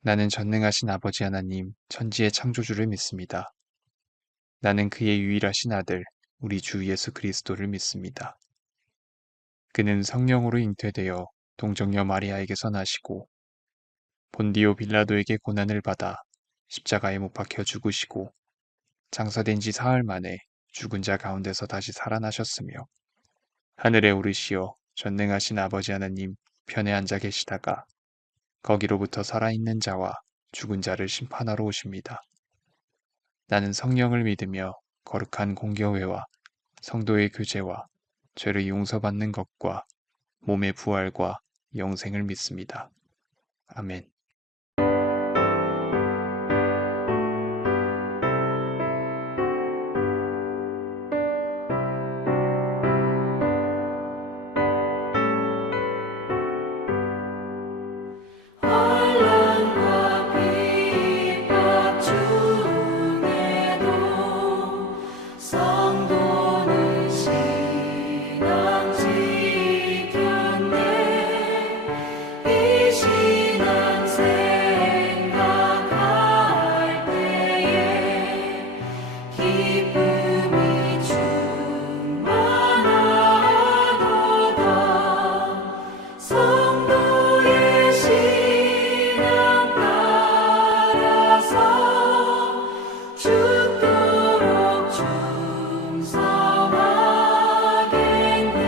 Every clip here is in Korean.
나는 전능하신 아버지 하나님, 천지의 창조주를 믿습니다. 나는 그의 유일하신 아들, 우리 주 예수 그리스도를 믿습니다. 그는 성령으로 잉태되어 동정녀 마리아에게서 나시고 본디오 빌라도에게 고난을 받아 십자가에 못 박혀 죽으시고 장사된 지 사흘 만에 죽은 자 가운데서 다시 살아나셨으며 하늘에 오르시어 전능하신 아버지 하나님 편에 앉아 계시다가 거기로부터 살아있는 자와 죽은 자를 심판하러 오십니다. 나는 성령을 믿으며 거룩한 공교회와 성도의 교제와 죄를 용서받는 것과 몸의 부활과 영생을 믿습니다. 아멘. 환난과 핍박 중에도 성도는 신앙 지켰네. 이 신앙 생각할 때에 기쁨이 충만하도다. 성도의 신앙 따라서 죽도록 충성하겠네.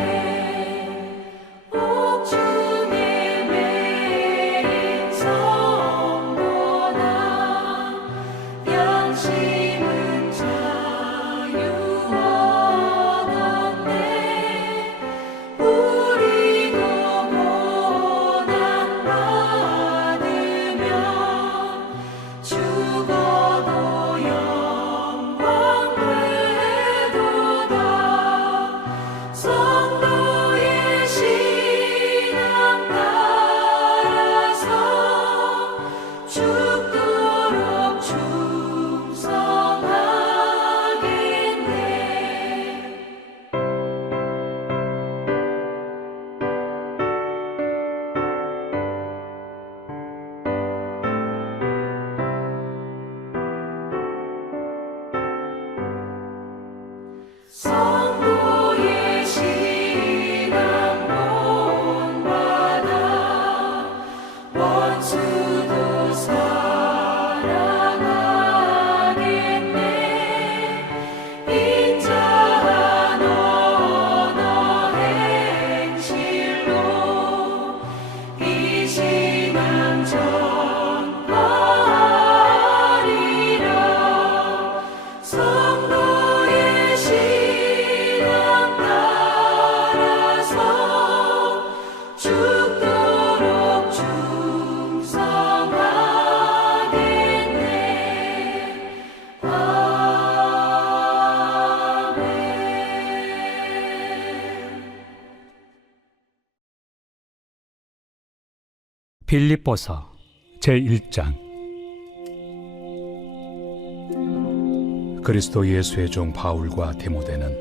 옥중에 매인 성도나 양심은 자유 얻었네. 우리도 고난 받으며 죽어도 영광 되도다. 성도의 신앙 따라서 죽도록 충성하겠네. 성도의 신앙 본받아 원수도 사랑하겠네. 인자한 언어 행실로 이 신앙 전파하리라. 성도의 신앙 따라서 죽도록 충성하겠네. 아멘. 빌립보서 제1장. 그리스도 예수의 종 바울과 디모데는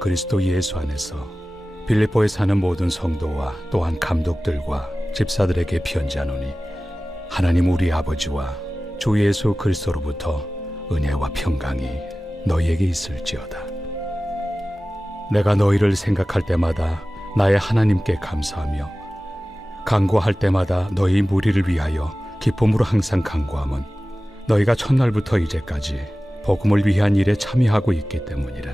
그리스도 예수 안에서 빌립보에 사는 모든 성도와 또한 감독들과 집사들에게 편지하노니 하나님 우리 아버지와 주 예수 그리스도로부터 은혜와 평강이 너희에게 있을지어다. 내가 너희를 생각할 때마다 나의 하나님께 감사하며 간구할 때마다 너희 무리를 위하여 기쁨으로 항상 간구함은 너희가 첫날부터 이제까지 복음을 위한 일에 참여하고 있기 때문이라.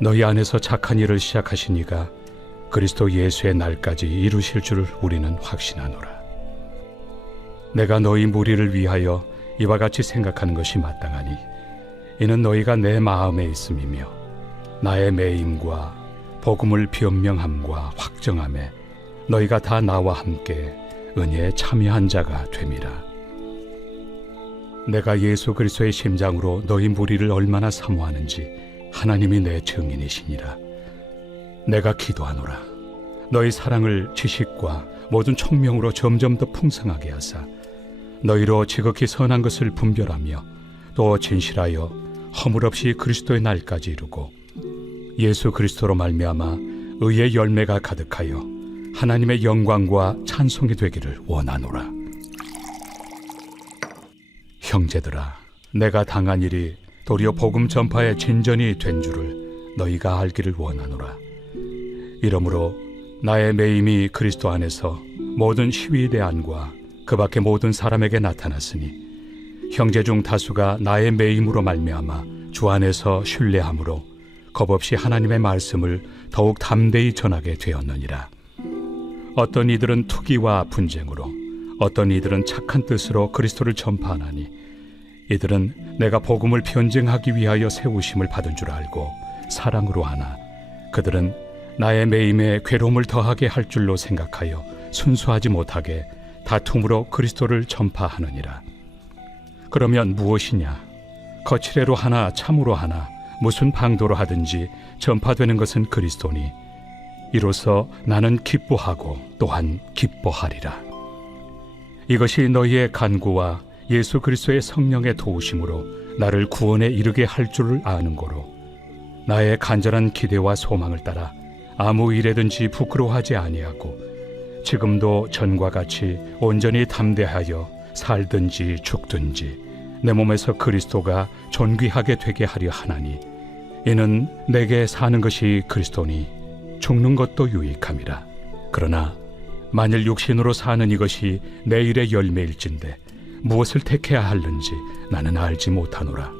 너희 안에서 착한 일을 시작하신 이가 그리스도 예수의 날까지 이루실 줄을 우리는 확신하노라. 내가 너희 무리를 위하여 이와 같이 생각하는 것이 마땅하니 이는 너희가 내 마음에 있음이며 나의 매임과 복음을 변명함과 확정함에 너희가 다 나와 함께 은혜에 참여한 자가 됨이라. 내가 예수 그리스도의 심장으로 너희 무리를 얼마나 사모하는지 하나님이 내 증인이시니라. 내가 기도하노라. 너희 사랑을 지식과 모든 총명으로 점점 더 풍성하게 하사 너희로 지극히 선한 것을 분별하며 또 진실하여 허물 없이 그리스도의 날까지 이루고 예수 그리스도로 말미암아 의의 열매가 가득하여 하나님의 영광과 찬송이 되기를 원하노라. 형제들아, 내가 당한 일이 도리어 복음 전파의 진전이 된 줄을 너희가 알기를 원하노라. 이러므로 나의 매임이 그리스도 안에서 모든 시위대 안과 그 밖의 모든 사람에게 나타났으니 형제 중 다수가 나의 매임으로 말미암아 주 안에서 신뢰함으로 겁없이 하나님의 말씀을 더욱 담대히 전하게 되었느니라. 어떤 이들은 투기와 분쟁으로, 어떤 이들은 착한 뜻으로 그리스도를 전파하나니 이들은 내가 복음을 변증하기 위하여 세우심을 받은 줄 알고 사랑으로 하나 그들은 나의 매임에 괴로움을 더하게 할 줄로 생각하여 순수하지 못하게 다툼으로 그리스도를 전파하느니라. 그러면 무엇이냐? 거칠애로 하나 참으로 하나 무슨 방도로 하든지 전파되는 것은 그리스도니 이로써 나는 기뻐하고 또한 기뻐하리라. 이것이 너희의 간구와 예수 그리스도의 성령의 도우심으로 나를 구원에 이르게 할 줄을 아는 고로 나의 간절한 기대와 소망을 따라 아무 일에든지 부끄러워하지 아니하고 지금도 전과 같이 온전히 담대하여 살든지 죽든지 내 몸에서 그리스도가 존귀하게 되게 하려 하나니 이는 내게 사는 것이 그리스도니 죽는 것도 유익함이라. 그러나 만일 육신으로 사는 이것이 내일의 열매일진데 무엇을 택해야 하는지 나는 알지 못하노라.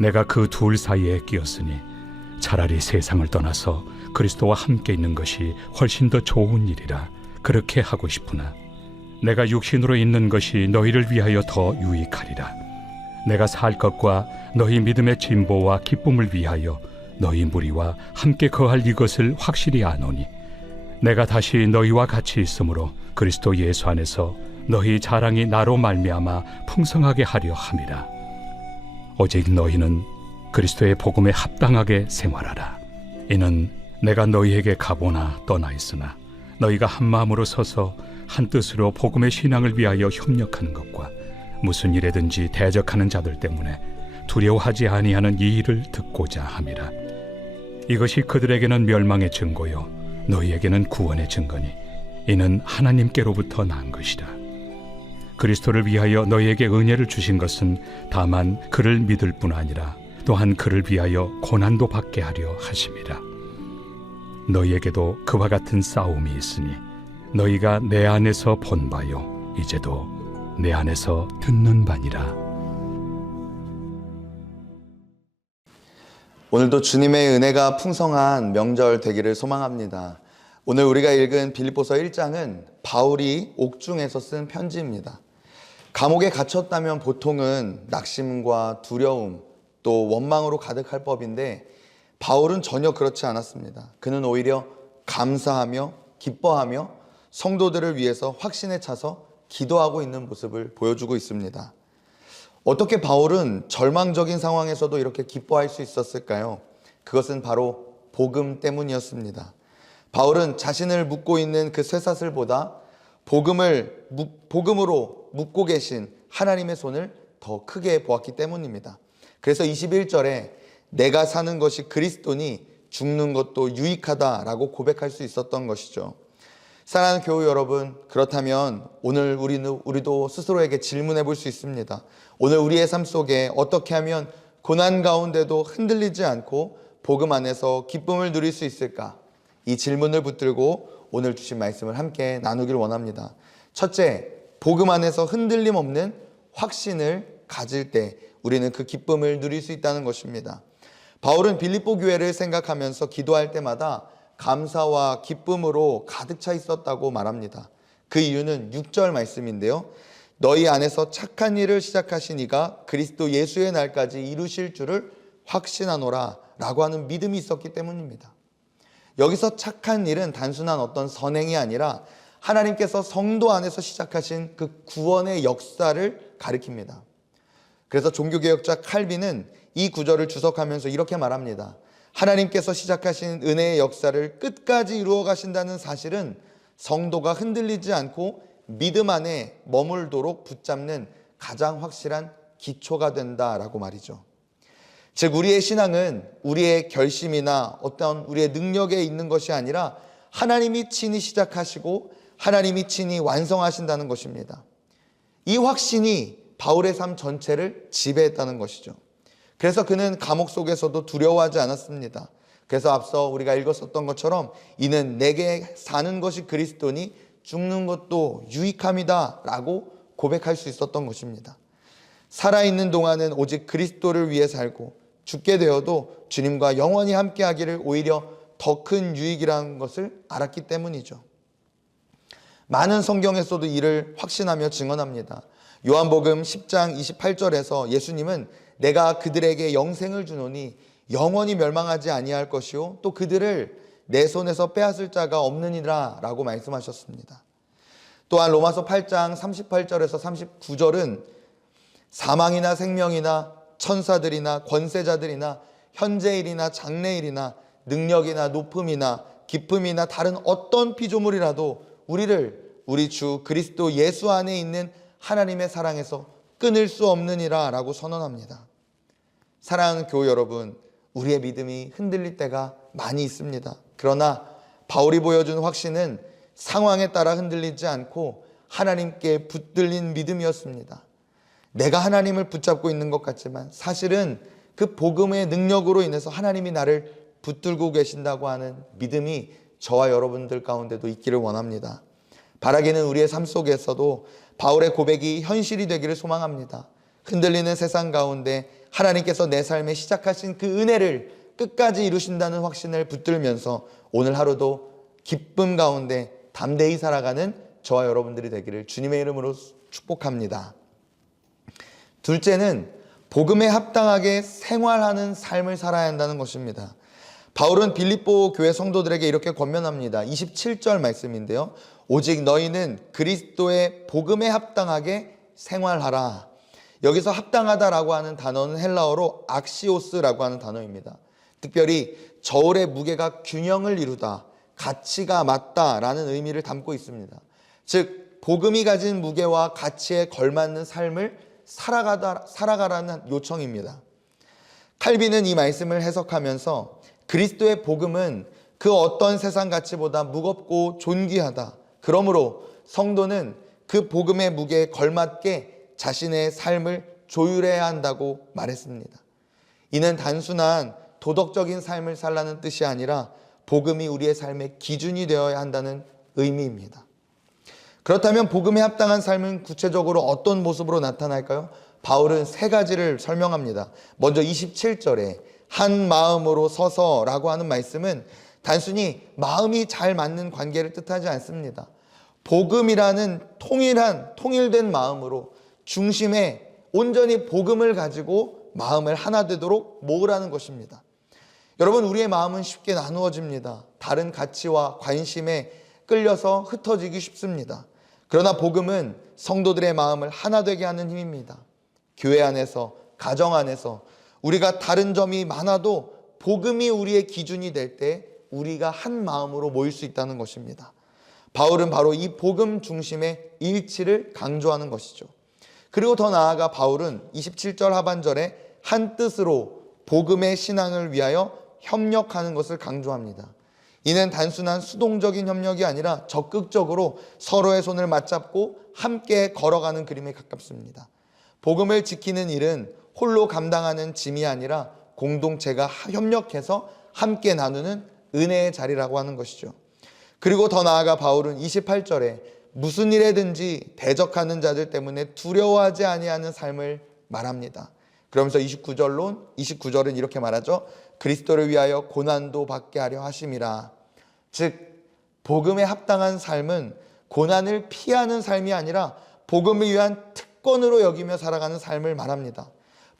내가 그 둘 사이에 끼었으니 차라리 세상을 떠나서 그리스도와 함께 있는 것이 훨씬 더 좋은 일이라 그렇게 하고 싶으나 내가 육신으로 있는 것이 너희를 위하여 더 유익하리라. 내가 살 것과 너희 믿음의 진보와 기쁨을 위하여 너희 무리와 함께 거할 이것을 확실히 아노니 내가 다시 너희와 같이 있으므로 그리스도 예수 안에서 너희 자랑이 나로 말미암아 풍성하게 하려 함이라. 오직 너희는 그리스도의 복음에 합당하게 생활하라. 이는 내가 너희에게 가보나 떠나 있으나 너희가 한 마음으로 서서 한 뜻으로 복음의 신앙을 위하여 협력하는 것과 무슨 일에든지 대적하는 자들 때문에 두려워하지 아니하는 이 일을 듣고자 함이라. 이것이 그들에게는 멸망의 증거요 너희에게는 구원의 증거니 이는 하나님께로부터 난 것이라. 그리스도를 위하여 너희에게 은혜를 주신 것은 다만 그를 믿을 뿐 아니라 또한 그를 위하여 고난도 받게 하려 하심이라. 너희에게도 그와 같은 싸움이 있으니 너희가 내 안에서 본 바요 이제도 내 안에서 듣는 바니라. 오늘도 주님의 은혜가 풍성한 명절 되기를 소망합니다. 오늘 우리가 읽은 빌립보서 1장은 바울이 옥중에서 쓴 편지입니다. 감옥에 갇혔다면 보통은 낙심과 두려움 또 원망으로 가득할 법인데 바울은 전혀 그렇지 않았습니다. 그는 오히려 감사하며 기뻐하며 성도들을 위해서 확신에 차서 기도하고 있는 모습을 보여주고 있습니다. 어떻게 바울은 절망적인 상황에서도 이렇게 기뻐할 수 있었을까요? 그것은 바로 복음 때문이었습니다. 바울은 자신을 묶고 있는 그 쇠사슬보다 복음으로 묶고 계신 하나님의 손을 더 크게 보았기 때문입니다. 그래서 21절에 내가 사는 것이 그리스도니 죽는 것도 유익하다라고 고백할 수 있었던 것이죠. 사랑하는 교우 여러분, 그렇다면 오늘 우리도 스스로에게 질문해 볼 수 있습니다. 오늘 우리의 삶 속에 어떻게 하면 고난 가운데도 흔들리지 않고 복음 안에서 기쁨을 누릴 수 있을까? 이 질문을 붙들고 오늘 주신 말씀을 함께 나누길 원합니다. 첫째, 복음 안에서 흔들림 없는 확신을 가질 때 우리는 그 기쁨을 누릴 수 있다는 것입니다. 바울은 빌립보 교회를 생각하면서 기도할 때마다 감사와 기쁨으로 가득 차 있었다고 말합니다. 그 이유는 6절 말씀인데요. 너희 안에서 착한 일을 시작하신 이가 그리스도 예수의 날까지 이루실 줄을 확신하노라 라고 하는 믿음이 있었기 때문입니다. 여기서 착한 일은 단순한 어떤 선행이 아니라 하나님께서 성도 안에서 시작하신 그 구원의 역사를 가리킵니다. 그래서 종교개혁자 칼빈은 이 구절을 주석하면서 이렇게 말합니다. 하나님께서 시작하신 은혜의 역사를 끝까지 이루어 가신다는 사실은 성도가 흔들리지 않고 믿음 안에 머물도록 붙잡는 가장 확실한 기초가 된다라고 말이죠. 즉 우리의 신앙은 우리의 결심이나 어떤 우리의 능력에 있는 것이 아니라 하나님이 친히 시작하시고 하나님이 친히 완성하신다는 것입니다. 이 확신이 바울의 삶 전체를 지배했다는 것이죠. 그래서 그는 감옥 속에서도 두려워하지 않았습니다. 그래서 앞서 우리가 읽었었던 것처럼 이는 내게 사는 것이 그리스도니 죽는 것도 유익함이다 라고 고백할 수 있었던 것입니다. 살아있는 동안은 오직 그리스도를 위해 살고 죽게 되어도 주님과 영원히 함께하기를 오히려 더 큰 유익이라는 것을 알았기 때문이죠. 많은 성경에서도 이를 확신하며 증언합니다. 요한복음 10장 28절에서 예수님은 내가 그들에게 영생을 주노니 영원히 멸망하지 아니할 것이요 또 그들을 내 손에서 빼앗을 자가 없느니라 라고 말씀하셨습니다. 또한 로마서 8장 38절에서 39절은 사망이나 생명이나 천사들이나 권세자들이나 현재일이나 장래일이나 능력이나 높음이나 기쁨이나 다른 어떤 피조물이라도 우리를 우리 주 그리스도 예수 안에 있는 하나님의 사랑에서 끊을 수 없느니라 라고 선언합니다. 사랑하는 교우 여러분, 우리의 믿음이 흔들릴 때가 많이 있습니다. 그러나 바울이 보여준 확신은 상황에 따라 흔들리지 않고 하나님께 붙들린 믿음이었습니다. 내가 하나님을 붙잡고 있는 것 같지만 사실은 그 복음의 능력으로 인해서 하나님이 나를 붙들고 계신다고 하는 믿음이 저와 여러분들 가운데도 있기를 원합니다. 바라기는 우리의 삶 속에서도 바울의 고백이 현실이 되기를 소망합니다. 흔들리는 세상 가운데 하나님께서 내 삶에 시작하신 그 은혜를 끝까지 이루신다는 확신을 붙들면서 오늘 하루도 기쁨 가운데 담대히 살아가는 저와 여러분들이 되기를 주님의 이름으로 축복합니다. 둘째는 복음에 합당하게 생활하는 삶을 살아야 한다는 것입니다. 바울은 빌립보 교회 성도들에게 이렇게 권면합니다. 27절 말씀인데요. 오직 너희는 그리스도의 복음에 합당하게 생활하라. 여기서 합당하다라고 하는 단어는 헬라어로 악시오스라고 하는 단어입니다. 특별히 저울의 무게가 균형을 이루다, 가치가 맞다라는 의미를 담고 있습니다. 즉 복음이 가진 무게와 가치에 걸맞는 삶을 살아가라는 요청입니다. 칼빈은 이 말씀을 해석하면서 그리스도의 복음은 그 어떤 세상 가치보다 무겁고 존귀하다. 그러므로 성도는 그 복음의 무게에 걸맞게 자신의 삶을 조율해야 한다고 말했습니다. 이는 단순한 도덕적인 삶을 살라는 뜻이 아니라 복음이 우리의 삶의 기준이 되어야 한다는 의미입니다. 그렇다면 복음에 합당한 삶은 구체적으로 어떤 모습으로 나타날까요? 바울은 세 가지를 설명합니다. 먼저 27절에 한 마음으로 서서라고 하는 말씀은 단순히 마음이 잘 맞는 관계를 뜻하지 않습니다. 복음이라는 통일된 마음으로 중심에 온전히 복음을 가지고 마음을 하나 되도록 모으라는 것입니다. 여러분, 우리의 마음은 쉽게 나누어집니다. 다른 가치와 관심에 끌려서 흩어지기 쉽습니다. 그러나 복음은 성도들의 마음을 하나 되게 하는 힘입니다. 교회 안에서, 가정 안에서 우리가 다른 점이 많아도 복음이 우리의 기준이 될 때 우리가 한 마음으로 모일 수 있다는 것입니다. 바울은 바로 이 복음 중심의 일치를 강조하는 것이죠. 그리고 더 나아가 바울은 27절 하반절에 한 뜻으로 복음의 신앙을 위하여 협력하는 것을 강조합니다. 이는 단순한 수동적인 협력이 아니라 적극적으로 서로의 손을 맞잡고 함께 걸어가는 그림에 가깝습니다. 복음을 지키는 일은 홀로 감당하는 짐이 아니라 공동체가 협력해서 함께 나누는 은혜의 자리라고 하는 것이죠. 그리고 더 나아가 바울은 28절에 무슨 일에든지 대적하는 자들 때문에 두려워하지 아니하는 삶을 말합니다. 그러면서 29절은 이렇게 말하죠. 그리스도를 위하여 고난도 받게 하려 하심이라. 즉 복음에 합당한 삶은 고난을 피하는 삶이 아니라 복음을 위한 특권으로 여기며 살아가는 삶을 말합니다.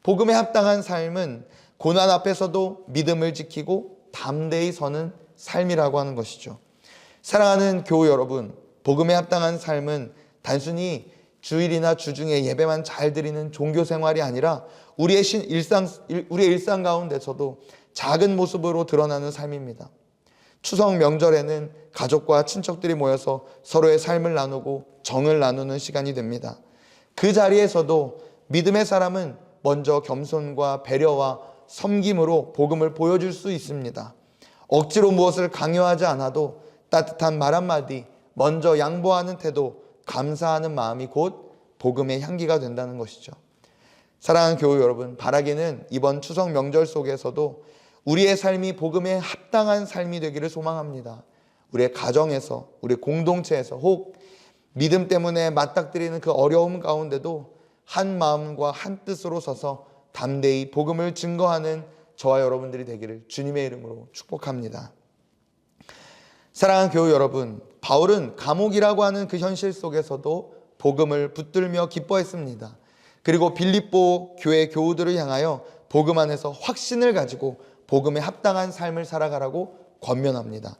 복음에 합당한 삶은 고난 앞에서도 믿음을 지키고 담대히 서는 삶이라고 하는 것이죠. 사랑하는 교우 여러분, 복음에 합당한 삶은 단순히 주일이나 주중에 예배만 잘 드리는 종교 생활이 아니라 우리의 일상 가운데서도 작은 모습으로 드러나는 삶입니다. 추석 명절에는 가족과 친척들이 모여서 서로의 삶을 나누고 정을 나누는 시간이 됩니다. 그 자리에서도 믿음의 사람은 먼저 겸손과 배려와 섬김으로 복음을 보여줄 수 있습니다. 억지로 무엇을 강요하지 않아도 따뜻한 말 한마디, 먼저 양보하는 태도, 감사하는 마음이 곧 복음의 향기가 된다는 것이죠. 사랑하는 교우 여러분, 바라기는 이번 추석 명절 속에서도 우리의 삶이 복음에 합당한 삶이 되기를 소망합니다. 우리의 가정에서, 우리 공동체에서, 혹 믿음 때문에 맞닥뜨리는 그 어려움 가운데도 한 마음과 한 뜻으로 서서 담대히 복음을 증거하는 저와 여러분들이 되기를 주님의 이름으로 축복합니다. 사랑하는 교우 여러분, 바울은 감옥이라고 하는 그 현실 속에서도 복음을 붙들며 기뻐했습니다. 그리고 빌립보 교회 교우들을 향하여 복음 안에서 확신을 가지고 복음에 합당한 삶을 살아가라고 권면합니다.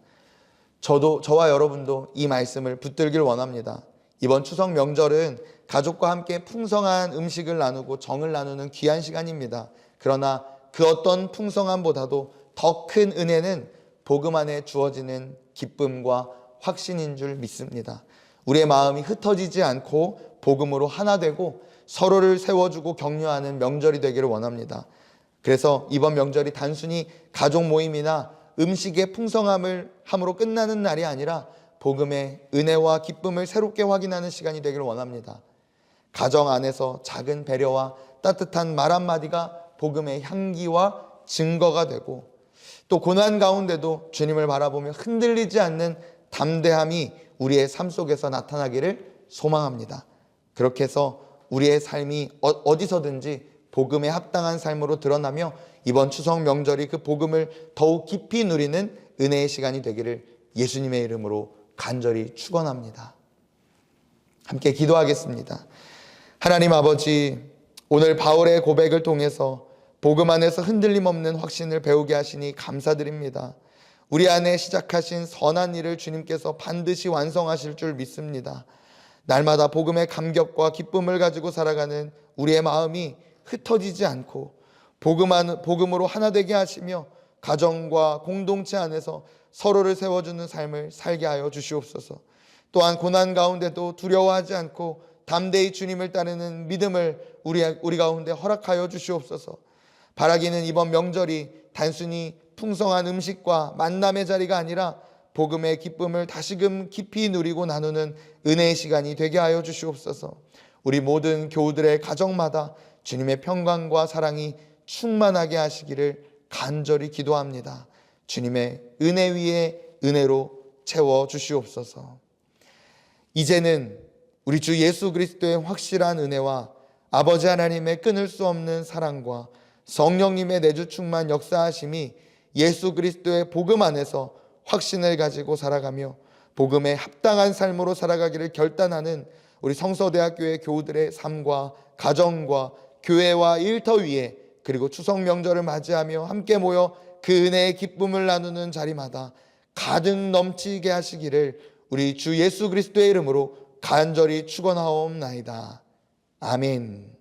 저와 여러분도 이 말씀을 붙들길 원합니다. 이번 추석 명절은 가족과 함께 풍성한 음식을 나누고 정을 나누는 귀한 시간입니다. 그러나 그 어떤 풍성함보다도 더 큰 은혜는 복음 안에 주어지는 기쁨과 확신인 줄 믿습니다. 우리의 마음이 흩어지지 않고 복음으로 하나 되고 서로를 세워주고 격려하는 명절이 되기를 원합니다. 그래서 이번 명절이 단순히 가족 모임이나 음식의 풍성함을 함으로 끝나는 날이 아니라 복음의 은혜와 기쁨을 새롭게 확인하는 시간이 되기를 원합니다. 가정 안에서 작은 배려와 따뜻한 말 한마디가 복음의 향기와 증거가 되고, 또 고난 가운데도 주님을 바라보며 흔들리지 않는 담대함이 우리의 삶 속에서 나타나기를 소망합니다. 그렇게 해서 우리의 삶이 어디서든지 복음에 합당한 삶으로 드러나며 이번 추석 명절이 그 복음을 더욱 깊이 누리는 은혜의 시간이 되기를 예수님의 이름으로 간절히 축원합니다. 함께 기도하겠습니다. 하나님 아버지, 오늘 바울의 고백을 통해서 복음 안에서 흔들림 없는 확신을 배우게 하시니 감사드립니다. 우리 안에 시작하신 선한 일을 주님께서 반드시 완성하실 줄 믿습니다. 날마다 복음의 감격과 기쁨을 가지고 살아가는 우리의 마음이 흩어지지 않고 복음으로 하나 되게 하시며 가정과 공동체 안에서 서로를 세워주는 삶을 살게 하여 주시옵소서. 또한 고난 가운데도 두려워하지 않고 담대히 주님을 따르는 믿음을 우리 가운데 허락하여 주시옵소서. 바라기는 이번 명절이 단순히 풍성한 음식과 만남의 자리가 아니라 복음의 기쁨을 다시금 깊이 누리고 나누는 은혜의 시간이 되게 하여 주시옵소서. 우리 모든 교우들의 가정마다 주님의 평강과 사랑이 충만하게 하시기를 간절히 기도합니다. 주님의 은혜 위에 은혜로 채워 주시옵소서. 이제는 우리 주 예수 그리스도의 확실한 은혜와 아버지 하나님의 끊을 수 없는 사랑과 성령님의 내주 충만 역사하심이 예수 그리스도의 복음 안에서 확신을 가지고 살아가며 복음에 합당한 삶으로 살아가기를 결단하는 우리 성서대학교의 교우들의 삶과 가정과 교회와 일터 위에, 그리고 추석 명절을 맞이하며 함께 모여 그 은혜의 기쁨을 나누는 자리마다 가득 넘치게 하시기를 우리 주 예수 그리스도의 이름으로 간절히 축원하옵나이다. 아멘.